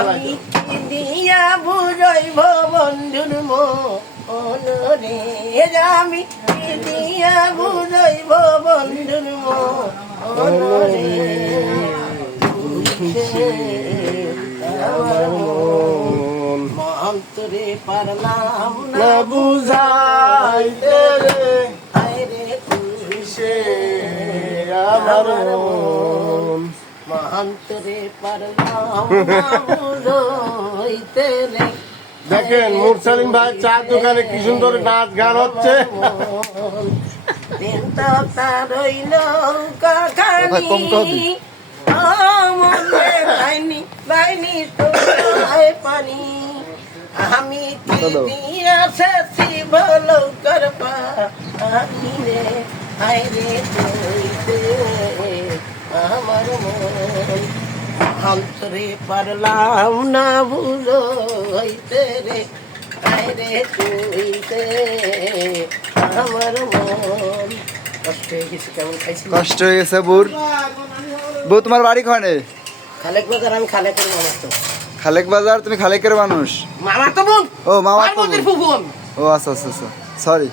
আমি কি দিয়া বুঝাইব বন্ধুর মন রে, আমি কি দিয়া বুঝাইব বন্ধুর মন রে, আমার মন অন্তরে পারলাম না বুঝাইতে রে, আইরে খুশি আমার মন অন্তরে পারলাম না বুঝাইতে রে। দেখেন মুরসালিন ভাই চার দোকানে কি সুন্দর নাচ গান হচ্ছে। রইল কাকানি আমলে বাইনি বাইনি তোলায় পানি, আমি কি দিয়াছি ভালো করবা রে, আইরে তুইতে আমার মন অন্তরে পারলাম না বুঝাইতে রে, আইরে তুইতে আমার মন। কষ্ট হয়ে গেছে, কেমন খাইছি, কষ্ট হয়ে গেছে বউর। বউ তোমার বাড়ি খানে? খালেক বাজার। আমি খালেকের মানুষ তো। খালেক বাজার? তুমি খালেকের মানুষ? মামা তো বোন। ও মামা তো ফুফু। ও আচ্ছা আচ্ছা আচ্ছা, সরি।